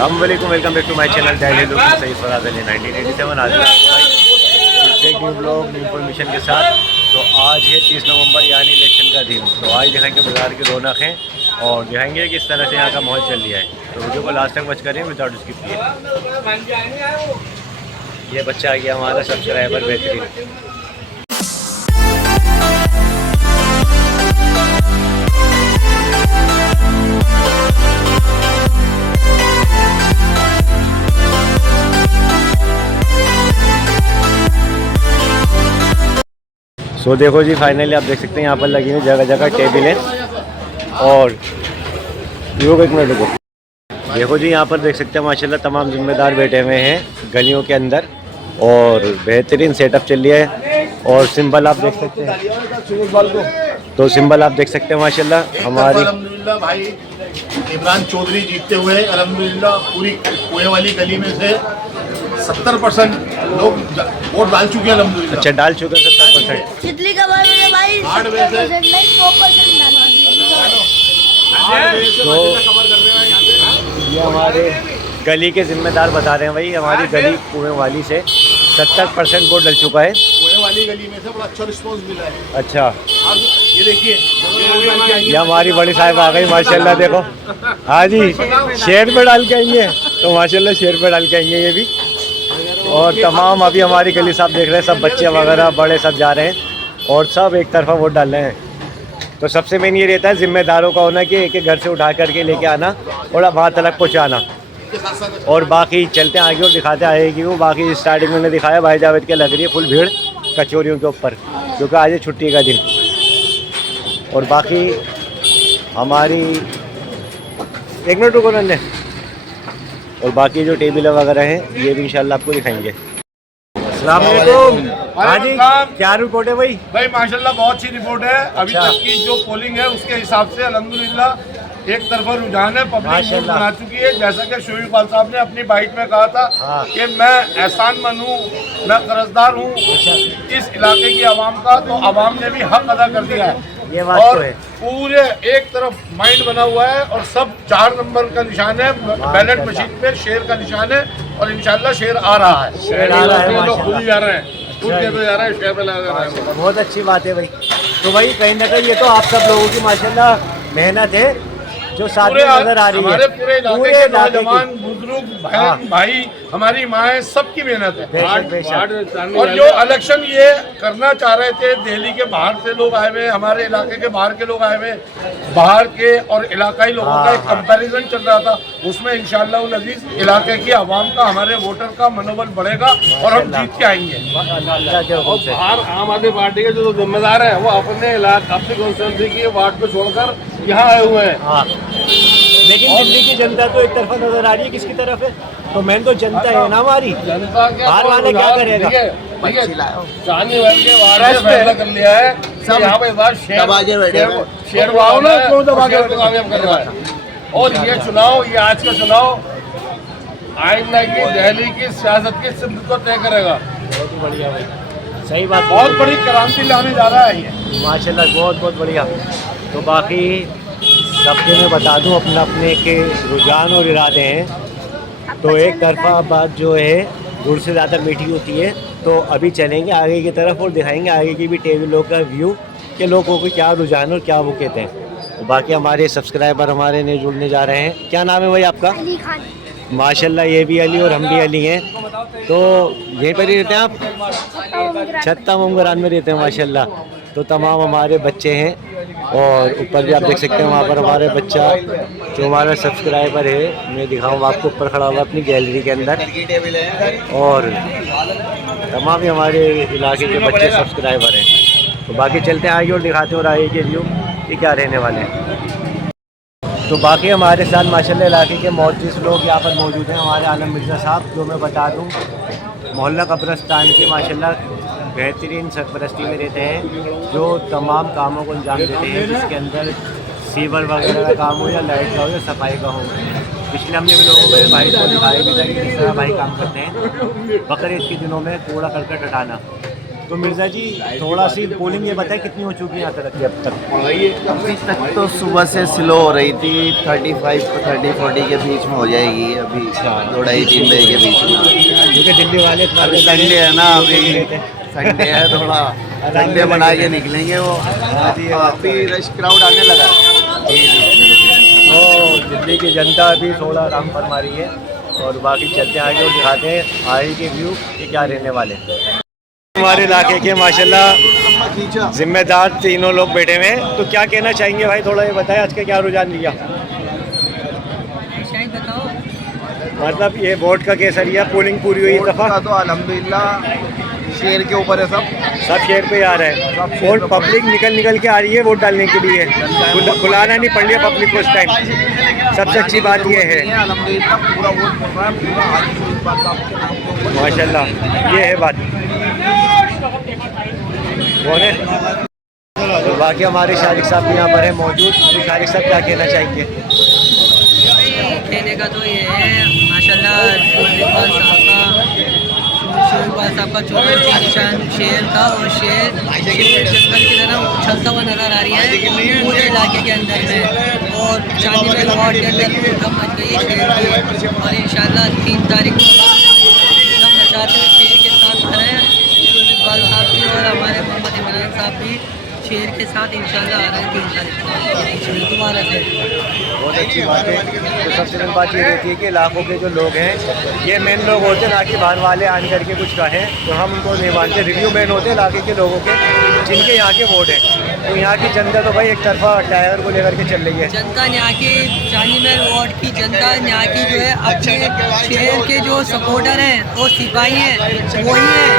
अस्सलामुअलैकुम, welcome back to my channel daily look सही फराज अली 1987। आज एक न्यू ब्लॉग न्यू इन्फॉर्मेशन के साथ। तो आज है 30 नवंबर यानी इलेक्शन का दिन। तो आज दिखाएंगे बाज़ार की रौनक है और दिखाएंगे किस तरह से यहाँ का माहौल चल रहा है। तो वीडियो को लास्ट तक वॉच करें विदाउट स्किप किए। ये बच्चा आ गया हमारा सब्सक्राइबर बेहतरीन। सो देखो जी, फाइनली आप देख सकते हैं यहाँ पर लगी हुई जगह जगह टेबलें। और रुको एक मिनट रुको। देखो जी, यहाँ पर देख सकते हैं माशाल्लाह तमाम जिम्मेदार बैठे हुए हैं गलियों के अंदर और बेहतरीन सेटअप चल रहा है। और सिंबल आप देख सकते हैं, तो सिंबल आप देख सकते हैं माशाल्लाह हमारी अल्हम्दुलिल्लाह भाई इमरान चौधरी जीतते हुए अल्हम्दुलिल्लाह पूरी कुएं वाली गली में से 70% लोग वोट डाल चुके हैं अल्हम्दुलिल्लाह। अच्छा, डाल चुके हैं 70%। चितली का भाई भाई 70% नहीं 100% तो ये हमारे गली के जिम्मेदार बता रहे हैं भाई, हमारी गली कुएं वाली से 70% वोट डल चुका है। कुएं वाली गली में से बड़ा अच्छा रिस्पॉन्स मिला है। अच्छा, और ये देखिए ये हमारी बड़ी साहब आ गई माशाल्लाह। देखो हाँ जी, शेर पे डाल के आएंगे तो माशाल्लाह शेर पे डाल के आएंगे ये भी। और तमाम अभी हमारी गली साहब देख रहे हैं, सब बच्चे वगैरह बड़े सब जा रहे हैं और सब एक तरफा वोट डाल रहे हैं। तो सबसे मेन ये रहता है जिम्मेदारों का होना कि एक एक घर से उठा करके लेके आना और वहाँ तक पहुँचाना। और बाकी चलते हैं आगे और दिखाते आएगी वो। बाकी स्टार्टिंग में दिखाया भाई जावेद के लग रही है फुल भीड़ कचौरियों के ऊपर, क्योंकि आज है छुट्टी का दिन। और बाकी हमारी एक मिनट रुको नन्हे। और बाकी जो टेबल वगैरह हैं ये भी इंशाल्लाह आपको दिखाएंगे। अस्सलाम वालेकुम। हाँ जी, क्या रिपोर्ट है भाई? भाई माशाल्लाह बहुत अच्छी रिपोर्ट है। अभी अच्छा। तक की जो पोलिंग है उसके हिसाब से अल्हम्दुलिल्लाह एक तरफा रुझान है, पब्लिक वोट बना चुकी है। जैसा कि शोएब इकबाल साहब ने अपनी बाइट में कहा था कि मैं एहसानमंद हूँ, मैं कर्जदार हूँ इस इलाके की आवाम का। तो आवाम ने भी हक अदा कर दिया है। ये बात और तो है। पूरे एक तरफ माइंड बना हुआ है और सब 4 नंबर का निशान है। बैलेट मशीन पे शेर का निशान है और इंशाल्लाह शेर आ रहा है। शेर आ रहा है लोग खुद ही जा रहे हैं, खुद के तो जा रहे हैं, शेर पे लगा रहे हैं। बहुत अच्छी बात है भाई। तो भाई कहीं ना कहीं ये तो आप सब लोगों की माशाल्लाह मेहनत है जो साथ में नजर आ रही है। हमारे पूरे इलाके के इलाके की। नौजवान बुजुर्ग बहन भाई हमारी माएँ सबकी मेहनत है। बेशक, बेशक। और जो इलेक्शन ये करना चाह रहे थे, दिल्ली के बाहर से लोग आए हुए, हमारे इलाके के बाहर के लोग आए हुए, बाहर के और इलाकाई लोगों का एक कंपैरिजन चल रहा था। उसमें इंशाअल्लाह उल अजीज इलाके की आवाम का, हमारे वोटर का मनोबल बढ़ेगा और हम जीत के आएंगे। अल्लाह के हुक्म से। बाहर आम आदमी पार्टी के जो जिम्मेदार हैं वो अपने अपनी कॉन्स्टिट्यूंसी की वार्ड को छोड़कर यहाँ आए हुए हैं। हाँ, लेकिन दिल्ली की जनता तो एक तरफा नजर आ रही है, किसकी तरफ है? तो मेन तो जनता है ना हमारी। जनता के बाहर वाले क्या करेगा? चांदी वाले के वार्ड में फैसला कर लिया है सब यहाँ पे इस बार शेर कामयाब कर रहा है। और ये चुनाव, ये आज का चुनाव आइंदा की दिल्ली की सियासत की सिमत को तय करेगा। बहुत बढ़िया भाई, सही बात। बहुत बड़ी क्रांति लाने जा रहा है ये माशाल्लाह, बहुत बहुत बढ़िया। तो बाकी सबके मैं बता दूं अपने अपने के रुझान और इरादे हैं। तो एक तरफा बात जो है गुड़ से ज़्यादा मीठी होती है। तो अभी चलेंगे आगे की तरफ और दिखाएंगे आगे की भी टेबलों का व्यू कि लोगों को क्या रुझान और क्या वो कहते हैं। तो बाकी हमारे सब्सक्राइबर हमारे ने जुड़ने जा रहे हैं। क्या नाम है भाई आपका? अली खान। माशाल्लाह, ये भी अली और हम भी अली हैं। तो यहीं पर ही रहते हैं आप? छत्ता मुमगरान में रहते हैं माशाल्लाह। तो तमाम हमारे बच्चे हैं और ऊपर भी आप देख सकते हैं वहाँ पर हमारे बच्चा जो हमारा सब्सक्राइबर है, मैं दिखाऊँ आपको, ऊपर खड़ा हुआ अपनी गैलरी के अंदर। और तमाम ही हमारे इलाके के बच्चे सब्सक्राइबर हैं। तो बाकी चलते हैं आगे और दिखाते हैं और आगे के व्यू कि क्या रहने वाले हैं। तो बाकी हमारे साथ माशाल्लाह इलाके के मौजूद लोग यहाँ पर मौजूद हैं। हमारे आलम मिर्ज़ा साहब, जो मैं बता दूँ मोहल्ला कब्रस्तान की माशाल्लाह बेहतरीन सरपरस्ती में रहते हैं, जो तमाम कामों को अंजाम देते हैं, जिसके अंदर सीवर वगैरह का काम हो या लाइट का हो या सफाई का हो। पिछले हमने भी लोगों में भाई को दिखाई भी था कि किस तरह भाई काम करते हैं। बकरीद के दिनों में कूड़ा करकट हटाना, तो मिर्ज़ा जी थोड़ा सी पोलिंग ये बताएं कितनी हो चुकी है यहाँ तक अब तक? अभी तक तो सुबह से स्लो हो रही थी, 35 to 30-40 के बीच में हो जाएगी अभी, 2-2.5-3 बजे के बीच में, क्योंकि दिल्ली वाले अभी संडे है ना, अभी संडे है, थोड़ा संडे बना के निकलेंगे वो, अभी रश क्राउड आने लगा। तो दिल्ली की जनता भी थोड़ा आराम फरमा रही है और बाकी चलते हैं आगे और दिखाते हैं आगे के व्यू कि क्या रहने वाले हैं। हमारे इलाके के माशाल्लाह जिम्मेदार तीनों लोग बैठे हुए हैं, तो क्या कहना चाहेंगे भाई, थोड़ा ये बताएं आज का क्या रुझान लिया? मतलब ये वोट का कैसा लिया? पोलिंग पूरी हुई दफ़ा तो अल्हम्दुलिल्लाह शेर के ऊपर है, सब शेर पे आ रहा है और पब्लिक निकल के आ रही है वोट डालने के लिए, बुलाना नहीं पड़ रहा पब्लिक को इस टाइम। सबसे अच्छी बात ये है माशाल्लाह, ये है बात। तो बाकी हमारे शारिक साहब भी यहाँ पर है मौजूद, तो शारिक साहब क्या कहना चाहेंगे? कहने का तो ये है माशाल्लाह शोइकबाज साहब का चुनाव निशान शेर था और शेर जंगल की तरह उछलता हुआ नजर आ रही है पूरे इलाके के अंदर में, और चांदी में वार्ड के अंदर दम मच गई है शेर की, और इंशाल्लाह 3 तारीख को दम मचाते हुए शेर के साथ खड़े हैं शोइकबाज साहब भी और हमारे मोहम्मद इमरान साहब भी शेर के साथ इंशाल्लाह आ रहे हैं 3 तारीख को दोबारा से। बहुत अच्छी बात है। तो सबसे मेन बात ये रहती है कि इलाकों के जो लोग हैं ये मेन लोग होते हैं, ना कि बाहर वाले आन करके कुछ कहें तो हम उनको नहीं मानते। रिव्यू मेन होते हैं इलाके के लोगों के जिनके यहाँ के वोट हैं। तो यहाँ की जनता तो भाई एक तरफा टाइगर को लेकर के चल रही है। जनता यहाँ की चांदीमहल वार्ड की जनता यहाँ की जो है अपने शेर के जो सपोर्टर हैं वो सिपाही हैं वही हैं,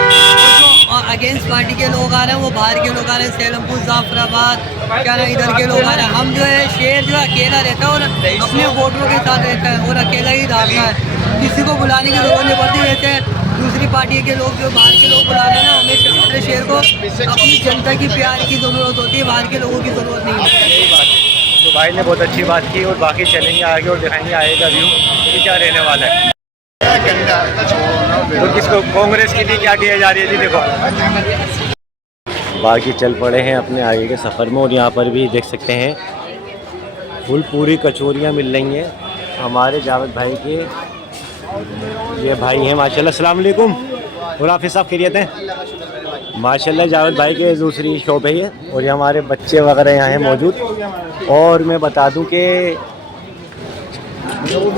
और अगेंस्ट पार्टी के लोग आ रहे हैं वो बाहर के लोग आ रहे हैं, सेलमपुर जाफराबाद क्या ना इधर के लोग आ रहे हैं। हम जो है शेर जो अकेला रहता है और अपने वोटरों के साथ रहता है और अकेला ही रहता है, किसी को बुलाने की जरूरत नहीं पड़ती। जैसे दूसरी पार्टी के लोग जो बाहर के लोग बुला रहे हैं ना, हमें अपने शेर को अपनी जनता की प्यार की ज़रूरत होती है, बाहर के लोगों की ज़रूरत नहीं है। तो भाई ने बहुत अच्छी बात की और बाकी चलेंगे आगे और दिखाएंगे आएगा व्यू कि क्या रहने वाला है। तो किसको कांग्रेस की थी क्या किया जा रही है जी? देखो बाकी चल पड़े हैं अपने आगे के सफ़र में और यहाँ पर भी देख सकते हैं फुल पूरी कचौरियाँ मिल रही हैं हमारे जावेद भाई के। ये भाई हैं माशाल्लाह, अस्सलाम वालेकुम। और हाफिज़ साहब खैरियत हैं? माशाल्लाह जावेद भाई के दूसरी शॉप है ये, और ये हमारे बच्चे वगैरह यहाँ हैं मौजूद। और मैं बता दूं कि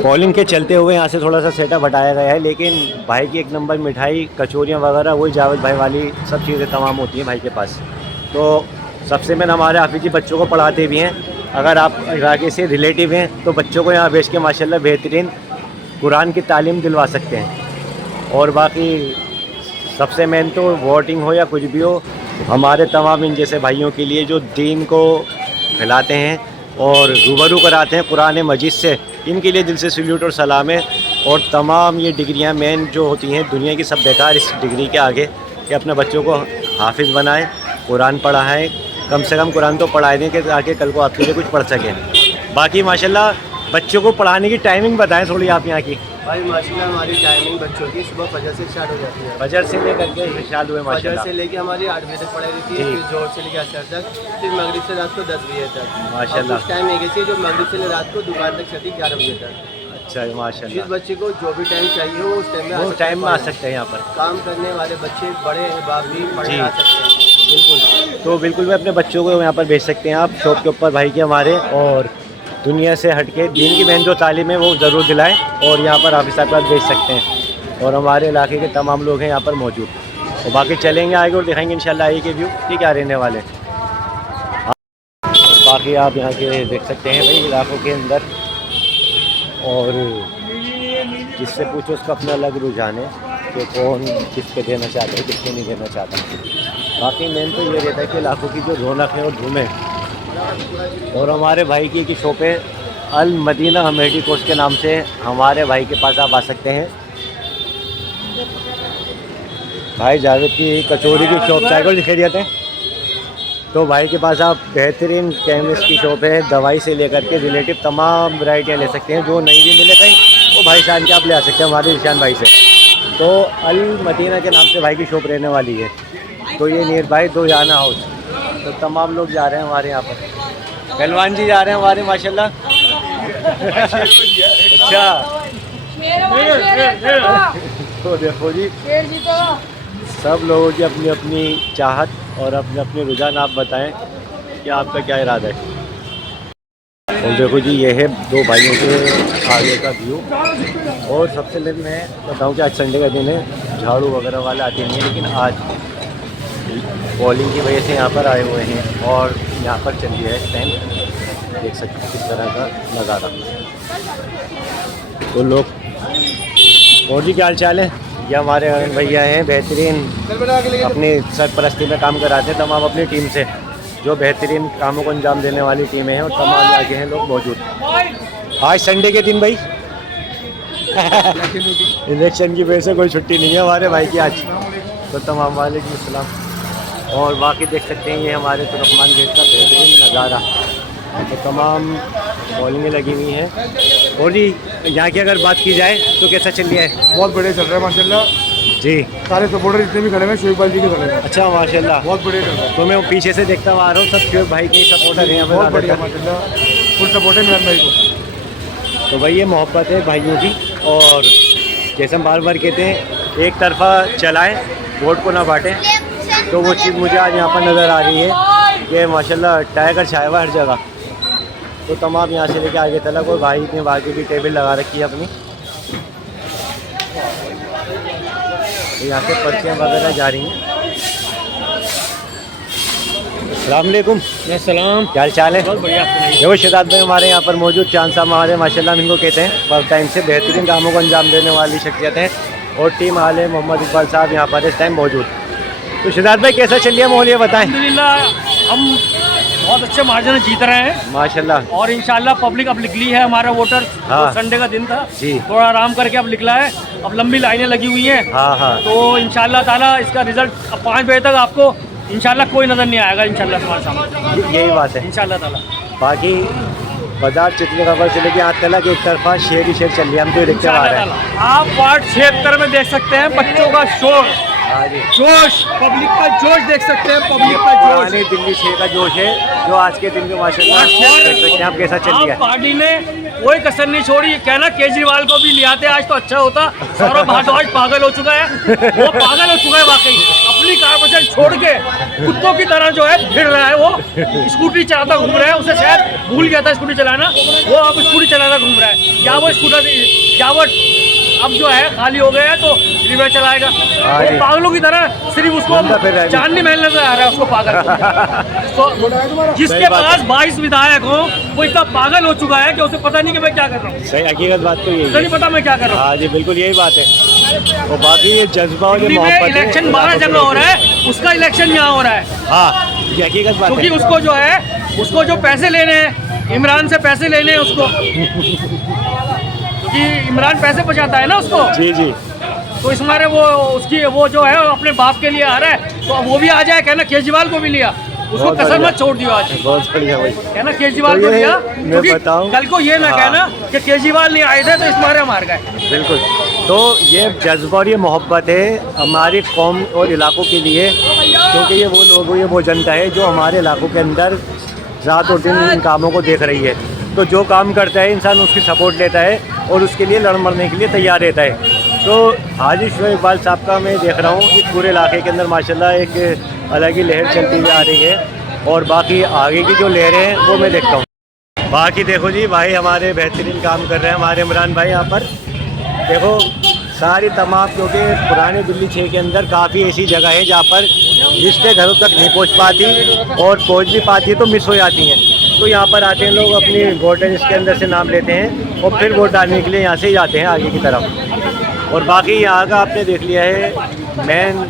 पोलिंग के चलते हुए यहाँ से थोड़ा सा सेटअप हटाया गया है, लेकिन भाई की एक नंबर मिठाई कचौरियाँ वगैरह वही जावेद भाई वाली सब चीज़ें तमाम होती हैं भाई के पास। तो सबसे मैंने हमारे हाफिज़ जी बच्चों को पढ़ाते भी हैं, अगर आप इलाके से रिलेटिव हैं तो बच्चों को यहाँ भेज के माशाल्लाह बेहतरीन कुरान की तालीम दिलवा सकते हैं। और बाकी सबसे मेन तो वोटिंग हो या कुछ भी हो, हमारे तमाम इन जैसे भाइयों के लिए जो दीन को फैलाते हैं और रूबरू कराते हैं कुरान मजीद से, इनके लिए दिल से सल्यूट और सलाम है। और तमाम ये डिग्रियां मेन जो होती हैं दुनिया की सब बेकार इस डिग्री के आगे, कि अपने बच्चों को हाफिज़ बनाएं, कुरान पढ़ाएं, कम से कम कुरान तो पढ़ाए दें कि ताकि कल को आपके लिए कुछ पढ़ सकें। बाकी माशाल्लाह बच्चों को पढ़ाने की टाइमिंग बताएं थोड़ी आप यहाँ की। भाई माशाल्लाह हमारी टाइमिंग बच्चों की सुबह फजर से स्टार्ट हो जाती है, फजर से लेकर के शाद हुए फजर माशाल्लाह से लेके हमारी 8 बजे तक पढ़ाई रहती है, फिर जोर से लेके असर तक, फिर मगरिब से रात को 10 बजे तक माशाल्लाह। उस टाइम एक ऐसी है जो मगरिब से रात को दोपहर तक चलती 11 बजे तक। अच्छा माशाल्लाह, जिस बच्चे को जो भी टाइम चाहिए हो उस टाइम में में आ सकते हैं यहाँ पर। काम करने वाले बच्चे बड़े बाप भी पढ़ने जी। आ सकते हैं। बिल्कुल, तो बिल्कुल मैं अपने बच्चों को यहाँ पर भेज सकते हैं आप शॉप के ऊपर भाई के हमारे, और दुनिया से हटके दीन की मेन जो तालीम है वो ज़रूर दिलाएं, और यहाँ पर हाफिज़ साहब भेज सकते हैं। और हमारे इलाके के तमाम लोग हैं यहाँ पर मौजूद, और बाकी चलेंगे आगे और दिखाएंगे इंशाल्लाह आगे के व्यू कि क्या रहने वाले हैं। बाकी आप यहाँ के देख सकते हैं भाई इलाकों के अंदर, और जिससे पूछो उसका अपना अलग रुझान है कि कौन किस पे देना चाहता है किसको नहीं देना चाहता। बाकी मेन तो ये रहता है कि इलाकों की जो रौनक है और धूम है। और हमारे भाई की शॉप है अल मदीना हमेडी कोस्ट के नाम से, हमारे भाई के पास आप आ सकते हैं। भाई जावेद की कचौरी की शॉप साइकिल खैरियत है। तो भाई के पास आप बेहतरीन केमिस्ट की शॉप है, दवाई से लेकर के रिलेटिव तमाम वैरायटियाँ ले सकते हैं, जो नहीं भी मिले कहीं वो भाई शान के आप ले आ सकते हैं हमारे ईशान भाई से। तो अल मदीना के नाम से भाई की शॉप रहने वाली है। तो ये नियर बाय दो जाना हाउस। तो तमाम लोग जा रहे हैं हमारे यहाँ पर। पहलवान जी जा रहे हैं हमारे माशाल्लाह। अच्छा तो देखो जी सब लोगों की अपनी अपनी चाहत और अपने अपने रुझान। आप बताएं कि आपका क्या इरादा है। और देखो जी ये है दो भाइयों के आगे का व्यू। और सबसे पहले मैं बताऊं कि आज संडे का दिन है, झाड़ू वगैरह वाले आते नहीं हैं, लेकिन आज बॉलिंग की वजह से यहाँ पर आए हुए हैं और यहाँ पर चल रही है इस टाइम। देख सकते हैं किस तरह का नज़ारा। तो लोग और जी क्या हाल चाल है। ये हमारे भैया हैं बेहतरीन, अपनी सरपरस्ती में काम कराते हैं तमाम अपनी टीम से, जो बेहतरीन कामों को अंजाम देने वाली टीमें हैं। और तमाम आगे हैं लोग मौजूद। आज संडे के दिन भाई इलेक्शन की वजह से कोई छुट्टी नहीं है हमारे भाई की आज। तो तमाम वालेकुम अस्सलाम। और बाकी देख सकते हैं ये हमारे तुर्कमान गेट का बेहतरीन नज़ारा। तो तमाम बॉलिंगें लगी हुई हैं। और जी यहाँ की अगर बात की जाए तो कैसा चल रहा है। बहुत बढ़िया चल रहा है माशाल्लाह जी। सारे सपोर्टर जितने भी खड़े हैं शोएब भाई जी के खड़े हैं। अच्छा माशाल्लाह बहुत बढ़िया चल रहा है। तो मैं पीछे से देखता हुआ आ रहा हूँ, सब शोएब भाई के सपोर्टर हैं यहाँ बहुत पर बढ़िया ज़्यादातर। माशाल्लाह फुल सपोर्ट है इमरान भाई को। तो भाई ये मोहब्बत है भाइयों की। और जैसे हम बार बार कहते हैं एक तरफा चलाएं वोट को ना बांटें। तो वो चीज़ मुझे आज यहाँ पर नज़र आ रही है कि माशाल्लाह टाइगर छाया हुआ हर जगह। तो तमाम यहाँ से लेके आगे तक और भाई ने बाकी भी टेबल लगा रखी है अपनी। तो यहाँ से पर्चियाँ वगैरह जा रही हैं। अस्सलाम वालेकुम। सलाम, क्या हाल चाल है। बहुत बढ़िया। देखो शहजाद भाई हमारे यहाँ पर मौजूद, चांद साहब हमारे माशाल्लाह इनको कहते हैं, बहुत टाइम से बेहतरीन कामों को अंजाम देने वाली शख्सियत हैं। और टीम आले मोहम्मद इकबाल साहब यहाँ पर इस टाइम मौजूद। तो शहजाद भाई कैसा चल रहा है माहौल ये बताएं। अल्हम्दुलिल्लाह हम बहुत अच्छे मार्जिन जीत रहे हैं माशाल्लाह। और इंशाल्लाह पब्लिक अब निकली है। हमारा वोटर हाँ। संडे का दिन था जी। थोड़ा आराम करके अब निकला है। अब लंबी लाइनें लगी हुई हैं। हाँ हाँ तो इंशाल्लाह ताला इसका रिजल्ट अब 5 बजे तक आपको इंशाल्लाह कोई नज़र नहीं आएगा। इंशाल्लाह तुम्हारे सामने यही बात है। इंशाल्लाह ताला। बाकी बाजार चितली खबर से लेके आज तक एक तरफा शेर ही शेर चल रही है, हम तो देखते आ इंशाल्लाह रहे हैं। ताला आप वार्ड 76 में देख सकते हैं बच्चों का शोर, हाँ जी। जोश, पब्लिक का जोश देख सकते हैं। पब्लिक का जोश पुरानी दिल्ली 6 का जोश है जो आज के दिन में माशाल्लाह देख सकते हैं आप कैसा चल रहा आप है। पार्टी ने कोई कसर नहीं छोड़ी। कहना केजरीवाल को भी ले आते आज तो अच्छा होता। सौरभ भारद्वाज पागल हो चुका है, वो पागल हो चुका है वाकई। अपनी कारपोरेशन छोड़ के कुत्तों की तरह जो है फिर रहा है। वो स्कूटी चलाता घूम रहा है, उसे शायद भूल गया था स्कूटी चलाना, वो अब स्कूटी चलाता घूम रहा है। या वो स्कूटर या वो अब जो है खाली हो गया है तो रिवर चलाएगा। वो पागलों की तरह सिर्फ उसको जानने में नजर आ रहा है उसको पागल। तो जिसके पास 22 विधायक हो वो इतना पागल हो चुका है कि उसे पता नहीं कि मैं क्या कर रहा हूँ। सही हकीकत बात तो यही उसे नहीं है। पता मैं क्या कर रहा हूँ। हाँ जी बिल्कुल यही बात है। और बाकी ये जज्बा और ये दिल्ली में मोहब्बत है, इलेक्शन 12 जगह हो रहा है, उसका इलेक्शन यहाँ हो रहा है। हाँ ये हकीकत बात क्योंकि है। उसको जो है उसको जो पैसे लेने हैं इमरान से पैसे लेने हैं उसको, क्योंकि इमरान पैसे पहुँचाता है ना उसको। जी जी। तो इस मारे वो उसकी वो जो है अपने बाप के लिए आ रहा है तो वो भी आ जाए। कहना केजरीवाल को भी लिया, उसको बहुत कसर बढ़िया। मत छोड़ दियो आज। बहुत बढ़िया भाई। कहना केजरीवाल तो को ये लिया, मैं क्योंकि बताऊं- कल को ये ना हाँ। कहना कि केजरीवाल नहीं आए थे तो इस मारे मार गए। बिल्कुल। तो ये जज्बा और ये मोहब्बत है हमारी कौम और इलाकों के लिए, क्योंकि ये वो लोग ये वो जनता है जो हमारे इलाकों के अंदर रात और दिन इन कामों को देख रही है। तो जो काम करता है इंसान उसकी सपोर्ट लेता है और उसके लिए लड़ मरने के लिए तैयार रहता है। तो हाजी शोएब इकबाल साहब का मैं देख रहा हूँ इस पूरे इलाके के अंदर माशाल्लाह एक अलग ही लहर चलती हुई आ रही है। और बाकी आगे की जो लहरें हैं वो मैं देखता हूँ। बाकी देखो जी भाई हमारे बेहतरीन काम कर रहे हैं हमारे इमरान भाई यहाँ पर। देखो सारी तमाम, क्योंकि पुरानी दिल्ली 6 के अंदर काफ़ी ऐसी जगह है जहाँ पर लिस्टें घरों तक नहीं पहुँच पाती और पहुँच भी पाती है तो मिस हो जाती हैं। तो यहाँ पर आते हैं लोग, अपनी वोटर लिस्ट के अंदर से नाम लेते हैं और फिर वोट डालने के लिए यहाँ से ही जाते हैं आगे की तरफ। और बाकी यहाँ का आपने देख लिया है मेन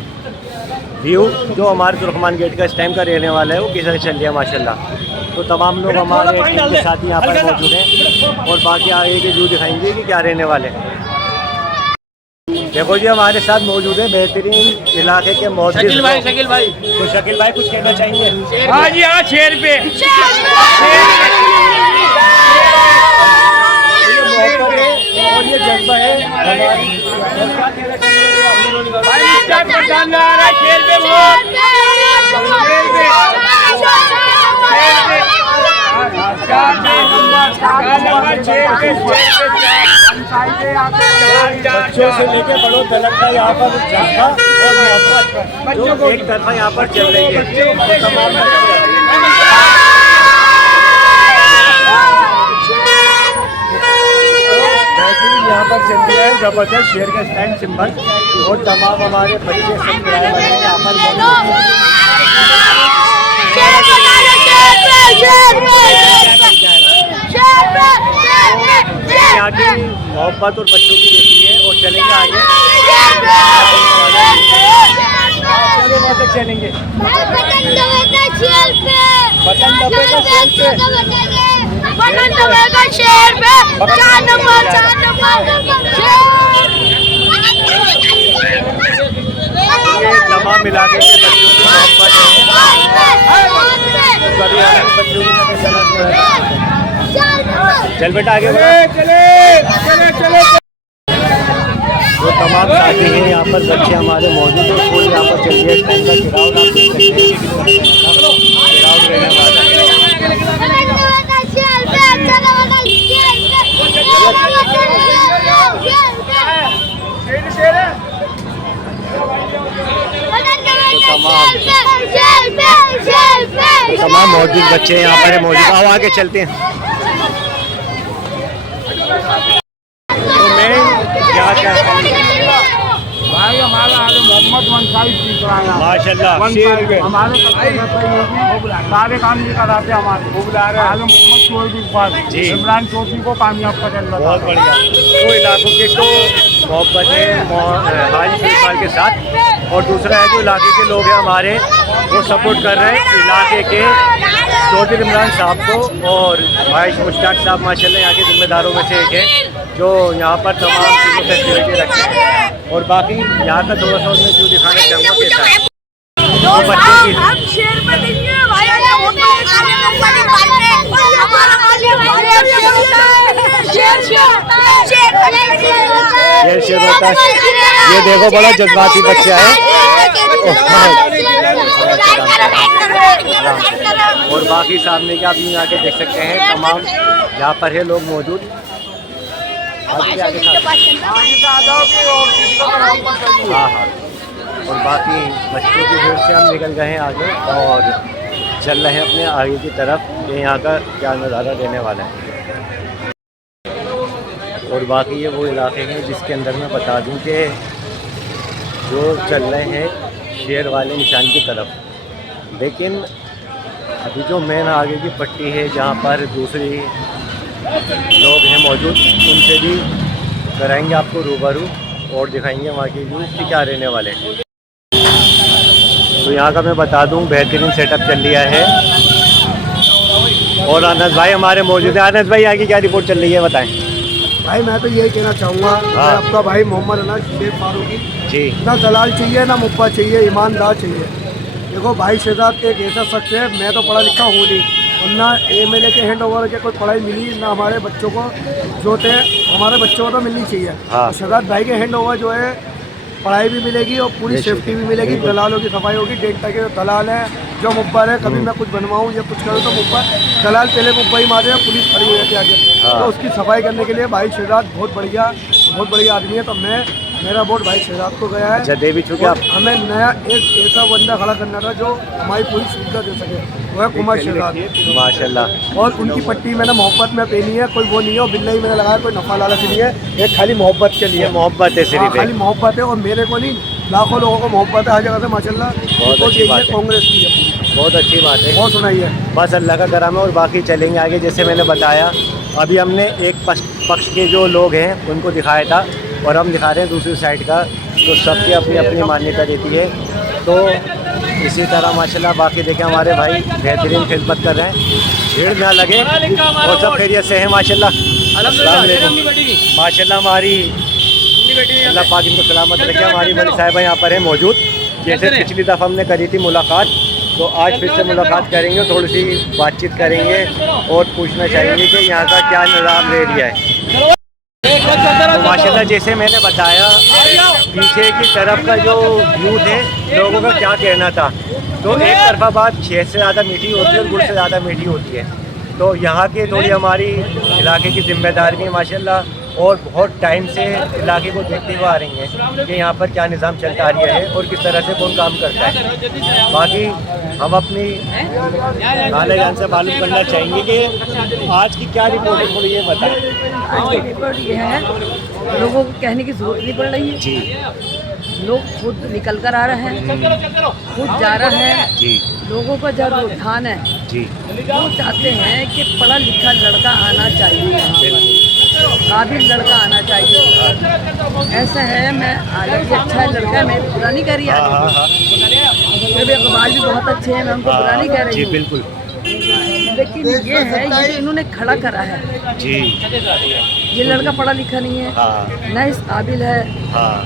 व्यू जो हमारे तुर्कमान गेट का इस टाइम का रहने वाला है वो किस तरह चल रहा है माशाल्लाह। तो तमाम लोग हमारे टीम के साथ ही यहाँ पर मौजूद हैं और बाकी आगे के व्यू दिखाएंगे कि क्या रहने वाले हैं। देखो जी हमारे साथ मौजूद है बेहतरीन इलाके के मौजूद शकील भाई तो शकील भाई कुछ कहना चाहेंगे। हाँ जी हाँ, शेर पे ये मोहब्बत है और ये जज्बा है हमारी। बच्चों से लेके बड़ों तक का यहाँ पर जज्बा और मोहब्बत जो एक तरफा यहाँ पर चल रही है। यहाँ पर चल रहा है जबरदस्त शेर का स्टैंड सिंबल और तमाम हमारे बच्चे सब्सक्राइबर हैं यहाँ पर यहाँ की मोहब्बत और बच्चों की रहती है और चलेंगे आगे चलेंगे तमाम इलाके के बच्चों की मोहब्बत चल बेटा आगे चले तो तमाम साथी हैं यहाँ पर बच्चे हमारे मौजूद हैं। स्कूल यहाँ पर चल रही है। टाइम का क्राउड आप देख सकते हैं क्राउड रहने वाला है। तमाम मौजूद बच्चे यहाँ पर मौजूद आओ आगे चलते हैं। तो मैं क्या भाई हमारा आज मोहम्मद मंसाई सीख रहा है माशाल्लाह हमारे सारे काम नहीं कराते हमारे आज मोहम्मद शोएब इकबाल इमरान चौधरी को कामयाब कर बहुत बढ़िया। तो इलाकों के तो मोहब्बत है हाजी इकबाल के साथ और दूसरा है जो इलाके के लोग हैं हमारे वो सपोर्ट कर रहे हैं इलाके के चौधरी इमरान साहब को और भाई मुश्ताक साहब माशाल्लाह यहाँ के जिम्मेदारों में से एक है जो यहाँ पर तमाम चीज़ों से एक्टिविटी रखते हैं। और बाकी यहाँ का थोड़ा सा उसमें जो दिखाना चाहूँगा कैसा है तो बच्चों की शेर होता है। ये देखो बड़ा जज्बाती बच्चा है और बाकी सामने के आप यहाँ के देख सकते हैं तमाम यहाँ पर है लोग मौजूद। हाँ हाँ और बाकी बच्चों की भीड़ से हम निकल गए हैं आगे और चल रहे हैं अपने आगे की तरफ ये यहाँ का क्या नज़ारा देने वाला है। और बाकी ये वो इलाके हैं जिसके अंदर मैं बता दूं कि जो चल रहे हैं शेर वाले निशान की तरफ, लेकिन अभी जो मेन आगे की पट्टी है जहाँ पर दूसरी लोग हैं मौजूद उनसे भी कराएंगे आपको रूबरू और दिखाएंगे वहाँ के व्यू कि क्या रहने वाले हैं। तो यहाँ का मैं बता दूं बेहतरीन सेटअप चल रहा है और अनस भाई हमारे मौजूद है। अनस भाई यहाँ की क्या रिपोर्ट चल रही है बताएं। भाई मैं तो यही कहना चाहूँगा आपका भाई मोहम्मद अनस शेर फारूकी जी ना दलाल चाहिए ना मुफ्फा चाहिए, ईमानदार चाहिए। देखो भाई शहजाद एक ऐसा शख्स है, मैं तो पढ़ा लिखा हूँ नहीं और ना MLA के हैंड ओवर के कोई पढ़ाई मिली ना हमारे बच्चों को जो थे हमारे बच्चों को तो मिलनी चाहिए। शहजाद भाई के हैंड ओवर जो है पढ़ाई भी मिलेगी और पूरी सेफ्टी भी मिलेगी। दलालों की सफाई होगी। डेल्टा के दलाल है जो मुब्बर है, कभी मैं कुछ बनवाऊँ या कुछ करूँ तो मुब्बर दलाल पहले मुब्बई मारे हैं, पुलिस खड़ी हुई रहती है आगे। तो उसकी सफाई करने के लिए भाई शहजाद बहुत बढ़िया आदमी है। तो मेरा वोट भाई शहजाद को गया है। अच्छा दे भी चुके आप। हमें नया एक ऐसा बंदा खड़ा करना था जो हमारी पूरी सुविधा दे सके, वो है कुमार शहजाद माशाल्लाह। और उनकी पट्टी मैंने मोहब्बत में पहनी है, कोई वो नहीं है और बिल्ला ही मैंने लगाया, कोई नफा लालच नहीं है, एक खाली मोहब्बत के लिए मोहब्बत है सिर्फ खाली मोहब्बत है। और मेरे को नहीं लाखों लोगों को मोहब्बत है हर जगह से माशाल्लाह। बहुत अच्छी बात है, कांग्रेस की है, बहुत अच्छी बात है, बहुत सुनाइए। बस अल्लाह का करम है। और बाकी चलेंगे आगे। जैसे मैंने बताया अभी हमने एक पक्ष के जो लोग हैं उनको दिखाया था और हम दिखा रहे हैं दूसरी साइड का। तो सबकी अपनी अपनी मान्यता रहती है। तो इसी तरह माशाल्लाह बाकी देखें हमारे भाई बेहतरीन खिदमत कर रहे हैं, भीड़ ना लगे और सब खैरियत से है माशाल्लाह। माशाल्लाह हमारी अल्लाह पाक इनको सलामत रखे। हमारी बड़ी साहिबा यहाँ पर है मौजूद। जैसे पिछली दफ़ा हमने करी थी मुलाकात, तो आज फिर से मुलाकात करेंगे, थोड़ी सी बातचीत करेंगे और पूछना चाहेंगे कि यहाँ का क्या निज़ाम रह गया है। तो माशाल्लाह जैसे मैंने बताया पीछे की तरफ का जो व्यू थे लोगों का क्या कहना था, तो एक तरफा बात शहद से ज़्यादा मीठी होती है और गुड़ से ज़्यादा मीठी होती है। तो यहाँ की थोड़ी हमारी इलाके की जिम्मेदारी भी माशाल्लाह और बहुत टाइम से इलाके को देखते हुए आ रही हैं कि यहाँ पर क्या निज़ाम चलता आ रहा है और किस तरह से कौन काम करता है। बाकी हम अपनी नाले जान से मालूम करना चाहेंगे कि आज की क्या रिपोर्ट है, थोड़ी ये बताएं। आज की रिपोर्ट ये है, लोगों को कहने की जरूरत नहीं पड़ रही है जी, लोग खुद निकल कर आ रहे हैं, खुद जा रहे हैं जी लोगों का जो रुझान है जी वो चाहते हैं कि पढ़ा लिखा लड़का आना चाहिए, यहाँ पर काबिल लड़का आना चाहिए। ऐसा है, मैं आलम से अच्छा लड़का है, मैं बुरा नहीं कर रही, मेरे अखबार भी बहुत अच्छे हैं, मैं उनको बुरा नहीं कह रही जी हूँ, बिल्कुल लेकिन ये है ये जो इन्होंने खड़ा करा है, जी, ये लड़का पढ़ा लिखा नहीं है, हाँ न इस काबिल है, हाँ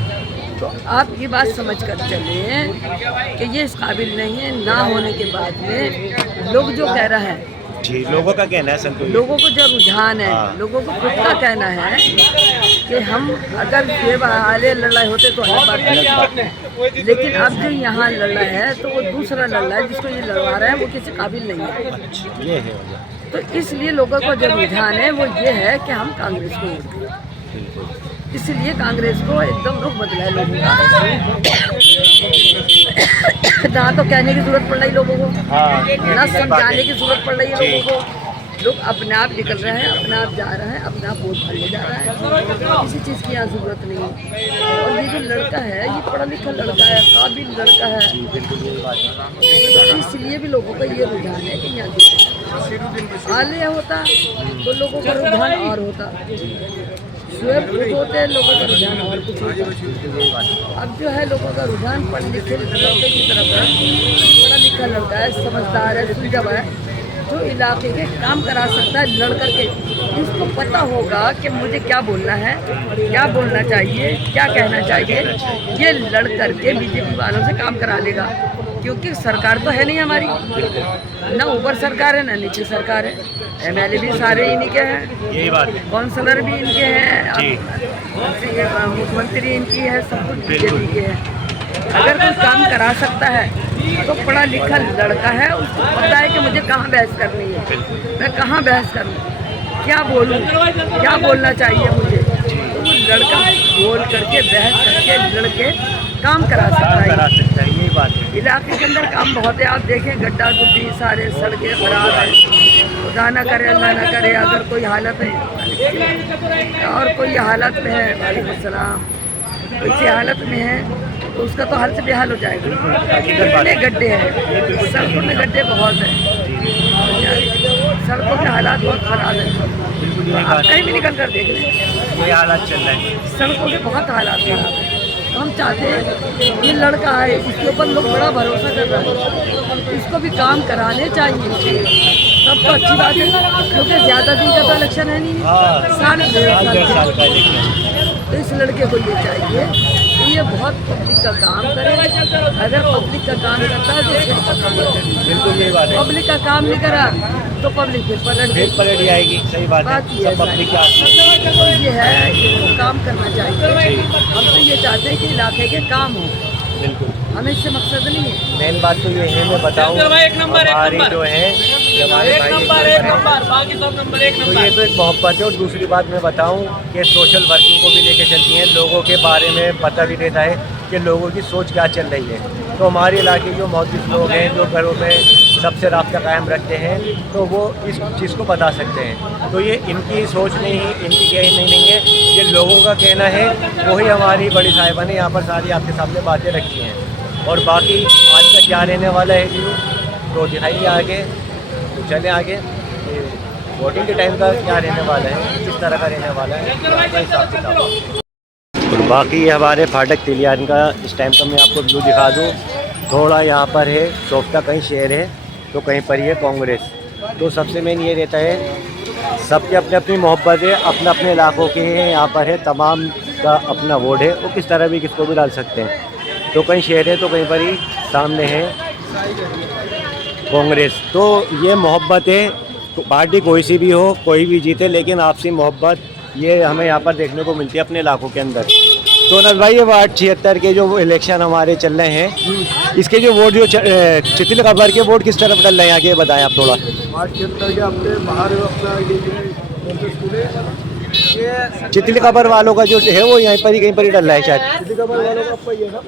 तो आप ये बात समझ कर चलें कि ये इस काबिल नहीं है। ना होने के बाद में लोग जो कह रहे हैं, जी, लोगों का कहना है संतोष, लोगों को जो रुझान है, हाँ। लोगों को खुद का कहना है कि हम अगर ये हाले लड़ाई होते तो अलग बात है, लेकिन अब जो यहाँ लड़ रहा है तो वो दूसरा लड़ रहा है, जिसको ये लड़वा रहा है वो किसी काबिल नहीं है। ये है वजह। तो इसलिए लोगों को जो रुझान है वो ये है कि हम कांग्रेस को वोट दें, इसलिए कांग्रेस को एकदम रुख बदला है लोगों का। ना तो कहने की जरूरत पड़ रही लोगों को, ना समझाने की जरूरत पड़ रही है लोगों को, लोग अपने आप निकल रहे हैं, अपने आप जा रहे हैं, अपने आप वोट भरने जा रहा है, किसी चीज़ की यहाँ जरूरत नहीं है। और ये जो लड़का है ये पढ़ा लिखा लड़का है, काबिल लड़का है, इसलिए भी लोगों का ये रुझान है कि यहाँ हाले होता तो लोगों का रुझान और होता, स्वयं खुद होते हैं लोगों का रुझान और कुछ होता। अब जो है लोगों का रुझान पढ़े लिखे लड़के की तरफ है, पढ़ा लिखा लड़का है, समझदार है, सुलझा है, जो इलाके के काम करा सकता है लड़ करके, जिसको पता होगा कि मुझे क्या बोलना है, क्या बोलना चाहिए, क्या कहना चाहिए, ये लड़ करके बीजेपी वालों से काम करा लेगा। क्योंकि सरकार तो है नहीं हमारी, ना ऊपर सरकार है ना नीचे सरकार है, एमएलए भी सारे इन्हीं के हैं, यही बात है, काउंसलर भी इनके हैं, जी। मुख्यमंत्री इनकी है, सब कुछ बीजेपी के हैं। अगर कोई काम करा सकता है तो पढ़ा लिखा लड़का है, उसको पता है कि मुझे कहाँ बहस करनी है, मैं कहाँ बहस करूँ, क्या बोलूँ, क्या बोलना चाहिए मुझे, तो वो लड़का बोल करके बहस करके लड़के काम करा सकता है। यही बात है। इलाके के अंदर काम बहुत है, आप देखें गड्ढा गुड्डी सारे सड़कें खराब है, खुदा ना करे अल्लाह ना करे, अगर कोई हालत है और कोई हालत में है, वालेकुम सलाम, किसी हालत में है तो उसका तो हाल से बेहाल हो जाएगा। कितने गड्ढे हैं, सड़कों में गड्ढे बहुत हैं, सड़कों के हालात बहुत खराब है, आप कहीं भी निकल कर देख लें ये हालात चल रहे हैं, सड़कों के बहुत हालात खराब है। तो हम चाहते हैं ये लड़का है, इसके ऊपर लोग बड़ा भरोसा कर रहे हैं, इसको भी काम कराने चाहिए, तब तो अच्छी बात है, क्योंकि ज़्यादा दिन का तो इलेक्शन है नहीं, साल डेढ़ साल का इलेक्शन। तो इस लड़के को ये चाहिए कि ये बहुत पब्लिक का काम करे, अगर पब्लिक का काम करता है तो उसका काम करे, बिल्कुल यही बात है, पब्लिक का काम नहीं करा तो पब्लिक फिर पलट जाएगी, सही बात है, ये सब पब्लिक का तो ये है कि इनको काम करना चाहिए। हम तो ये चाहते हैं कि इलाके के काम हो, बिल्कुल, हमें इससे मकसद नहीं है। मेन बात तो ये है, मैं बताऊँ हमारी जो है हमारे भाई, तो ये तो एक मोहब्बत है। और दूसरी बात मैं बताऊँ कि सोशल वर्किंग को भी लेके चलती हैं, लोगों के बारे में पता भी रहता है कि लोगों की सोच क्या चल रही है। तो हमारे इलाके जो मौजूद लोग हैं जो घरों में सबसे राब्ता कायम रखते हैं, तो वो इस चीज़ को बता सकते हैं। तो ये इनकी सोच नहीं, इनकी कहीं नहीं है, ये लोगों का कहना है, वही हमारी बड़ी साहिबा ने यहाँ पर सारी आपके सामने बातें रखी हैं। और बाकी आज का क्या रहने वाला है जी, तो दिखाइए आगे, तो चलें आगे, वोटिंग के टाइम का क्या रहने वाला है, किस तरह का रहने वाला है, तो हिसाब किताब। और बाकी ये हमारे फाटक तिलियान का इस टाइम का मैं आपको व्यू दिखा दूँ। थोड़ा यहाँ पर है सोफ्ता, कहीं शेर है तो कहीं पर ही है कांग्रेस। तो सबसे मेन ये रहता है, सबके अपने अपनी मोहब्बत है, अपने अपने इलाकों के हैं, यहाँ पर है, तमाम का अपना वोट है, वो किस तरह भी किसको भी डाल सकते हैं। तो कहीं शेर है तो कहीं पर ही सामने है कांग्रेस। तो ये मोहब्बत है, पार्टी कोई सी भी हो, कोई भी जीते, लेकिन आपसी मोहब्बत ये हमें यहाँ पर देखने को मिलती है अपने इलाकों के अंदर। तो अनस भाई, ये वार्ड 76 के जो इलेक्शन हमारे चल रहे हैं, इसके जो वोट जो चितली कबर के वोट किस तरफ डल रहे हैं यहाँ के बताएं आप थोड़ा। वार्ड 76 के अपने बाहर अपना ये चितली कबर वालों का जो है वो यहीं पर ही कहीं पर ही डल रहा है शायद। चितली कबर वालों का आपका ये ना,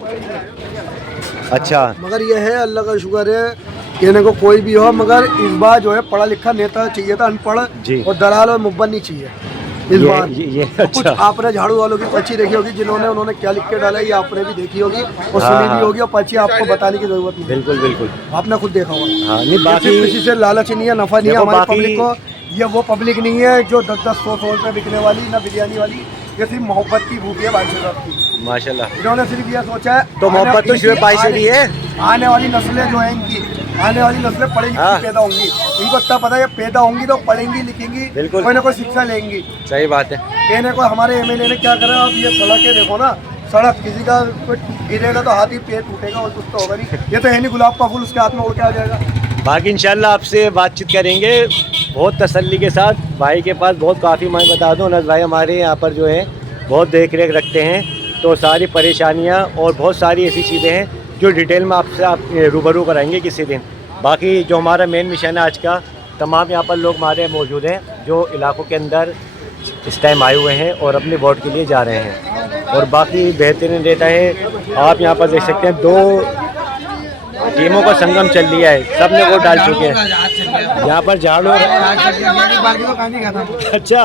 अच्छा, मगर ये है अल्लाह का शुक्र है, कहने को कोई भी हो, मगर इस बार जो है पढ़ा लिखा नेता चाहिए था, अनपढ़ जी। और दलाल और मुब्बर नहीं चाहिए इस बार। ये कुछ अच्छा। आपने झाड़ू वालों की पर्ची देखी होगी, उन्होंने क्या लिख के डाला है, ये आपने भी देखी होगी और हाँ, सुनी हाँ। भी होगी, और पर्ची आपको बताने की जरूरत नहीं, बिल्कुल बिल्कुल। आपने खुद देखा होगा। हाँ, नहीं ये बाकी सिर्फ किसी से लालच नहीं है, नफा नहीं है देखो, हमारी बाकी- पब्लिक को। ये वो पब्लिक नहीं है जो 10-10 रुपए बिकने वाली, ना बिरयानी वाली, ये सिर्फ मोहब्बत की भूख है भाई साहब की। माशाल्लाह। इन्होंने सिर्फ ये सोचा है तो मोहब्बत तो सिर्फ भाई से ही है। आने वाली नस्लें जो है इनकी, आने वाली नस्लें पढ़ी लिखी हाँ। पैदा होंगी, इनको इतना पता है पैदा होंगी तो पढ़ेंगी लिखेंगी, बिल्कुल। कोई ना कोई शिक्षा लेंगी। सही बात है। कहने को हमारे एमएलए ने क्या करा, अब ये सड़कें देखो ना, सड़क किसी का कोई गिरेगा तो हाथ ही पैर टूटेगा और कुछ तो होगा नहीं। ये तो है नहीं गुलाब का फूल उसके हाथ में उड़ के आ जाएगा। बाकी इंशाल्लाह आपसे बातचीत करेंगे बहुत तसल्ली के साथ। भाई के पास बहुत काफ़ी, मैं बता दूं अनस भाई हमारे यहाँ पर जो है बहुत देख रेख रखते हैं, तो सारी परेशानियाँ और बहुत सारी ऐसी चीज़ें हैं जो डिटेल में आपसे आप रूबरू कराएंगे किसी दिन। बाकी जो हमारा मेन मिशन है आज का, तमाम यहाँ पर लोग हमारे मौजूद हैं जो इलाकों के अंदर इस टाइम आए हुए हैं और अपने वोट के लिए जा रहे हैं। और बाकी बेहतरीन नेता है, आप यहाँ पर देख सकते हैं 2 टीमों का संगम चल लिया है, सब ने वोट डाल चुके हैं। यहाँ पर झाड़ू, अच्छा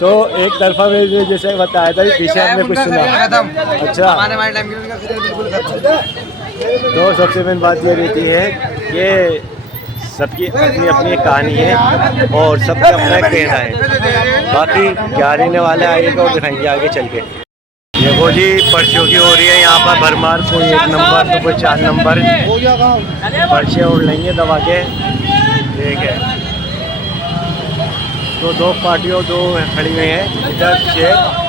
तो एक तरफा में जैसे बताया था पीछे हमने कुछ सुना, अच्छा। तो सबसे मेन बात ये रहती है कि सबकी अपनी अपनी कहानी है और सबका अपना एक कहना है। बाकी क्या रहने वाला है आगे और दिखाएंगे आगे चल के। देखो जी, पर्चियों की हो रही है यहाँ पर भरमार, कोई 1 नंबर तो कोई 4 नंबर पर्चे उड़ लेंगे दबा के, ठीक है। तो 2 पार्टियों 2 खड़ी हुई हैं, इधर 6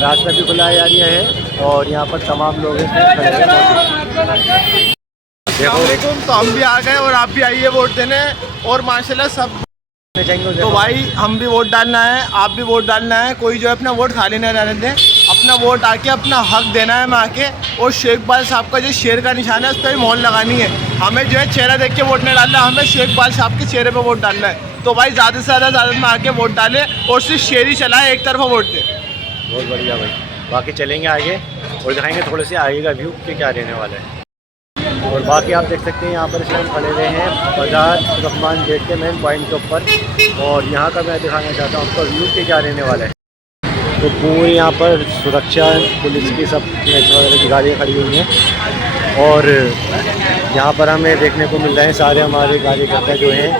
रास्ता भी खुला है और यहाँ पर तमाम लोग देखो, तो हम भी आ गए और आप भी आइए वोट देने, और माशाल्लाह सब। तो भाई हम भी वोट डालना है, आप भी वोट डालना है, कोई जो है अपना वोट खाली नहीं रहने दें, अपना वोट आके अपना हक देना है में आके। और शेखबाल साहब का जो शेर का निशान है उस पर मोहर लगानी है, हमें जो है चेहरा देख के वोट नहीं डालना, हमें शेखबाल साहब के चेहरे पर वोट डालना है। तो भाई ज़्यादा से ज़्यादा में आके वोट डालें और सिर्फ शेर ही चलाए, एक तरफा वोट दें। बहुत बढ़िया भाई। बाकी चलेंगे आगे और दिखाएंगे थोड़े से आगे का व्यू कि क्या रहने वाला है। और बाकी आप देख सकते हैं यहाँ पर इस टाइम खड़े हुए हैं बाजार रहमान गेट के मेन पॉइंट के ऊपर, और यहाँ का मैं दिखाना चाहता हूँ आपको व्यू कि क्या रहने वाला है। तो पूरी यहाँ पर सुरक्षा पुलिस की सब वगैरह की गाड़ियाँ खड़ी हुई हैं, और यहाँ पर हमें देखने को मिल रहे हैं सारे हमारे कार्यकर्ता जो हैं,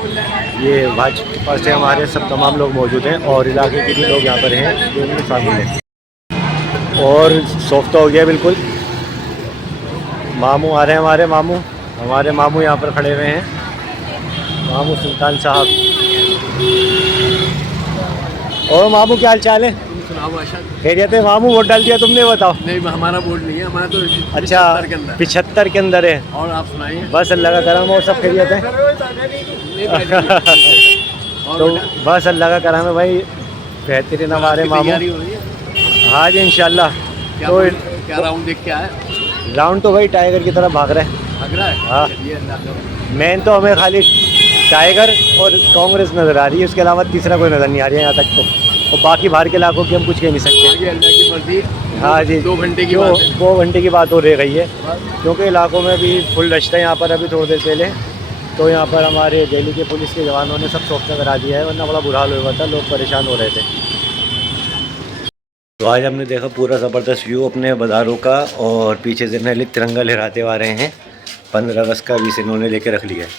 ये भाजपा से हमारे सब तमाम लोग मौजूद हैं, और इलाके के भी लोग यहाँ पर हैं जो इनमें शामिल हैं। और सॉफ्ट हो गया बिल्कुल। मामू आ रहे हैं, हमारे मामू यहाँ पर खड़े हुए हैं, मामू सुल्तान साहब। और मामू क्या हाल चाल है? खैरियत है मामू? वोट डाल दिया तुमने, बताओ। नहीं, हमारा वोट नहीं है, हमारा तो अच्छा 75 के अंदर है। और आप सुनाइए। बस अल्लाह का करम और सब खैरियत है। तो बस अल्लाह का करम है भाई, बेहतरीन हमारे मामू। हाँ जी इंशाल्लाह। तो क्या राउंड देख के आए? राउंड तो भाई टाइगर की तरफ भाग रहा है। हाँ, मेन तो हमें खाली टाइगर और कांग्रेस नज़र आ रही है, उसके अलावा तीसरा कोई नज़र नहीं आ रही है यहाँ तक तो। और बाकी बाहर के इलाकों की हम कुछ कह नहीं सकते। अल्लाह की मर्जी। हाँ जी, 2 घंटे की बात है। 2 घंटे की बात हो रह गई है, क्योंकि इलाकों में भी फुल रश था यहाँ पर अभी थोड़ी देर पहले। तो यहाँ पर हमारे दिल्ली के पुलिस के जवानों ने सब सौंपना करा दिया है, वरना बड़ा बुरा हाल हुआ था, लोग परेशान हो रहे थे। तो आज हमने देखा पूरा ज़बरदस्त व्यू अपने बाज़ारों का, और पीछे जर्नली तिरंगा लहराते हुए आ रहे हैं। 15 अगस्त का भी इन्होंने लेके रख लिया है।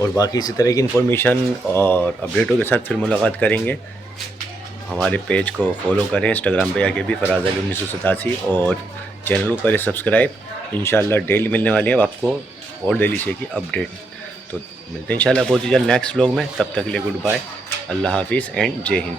और बाकी इसी तरह की इन्फॉर्मेशन और अपडेटों के साथ फिर मुलाकात करेंगे। हमारे पेज को फॉलो करें, इंस्टाग्राम पे आके भी फराज अली 1987, और चैनल को करें सब्सक्राइब। इंशाल्लाह डेली मिलने वाली है आपको और डेली से की अपडेट। तो मिलते हैं इंशाल्लाह बहुत ही जल्द नेक्स्ट व्लॉग में। तब तक के लिए गुड बाय, अल्लाह हाफिज़ एंड जय हिंद।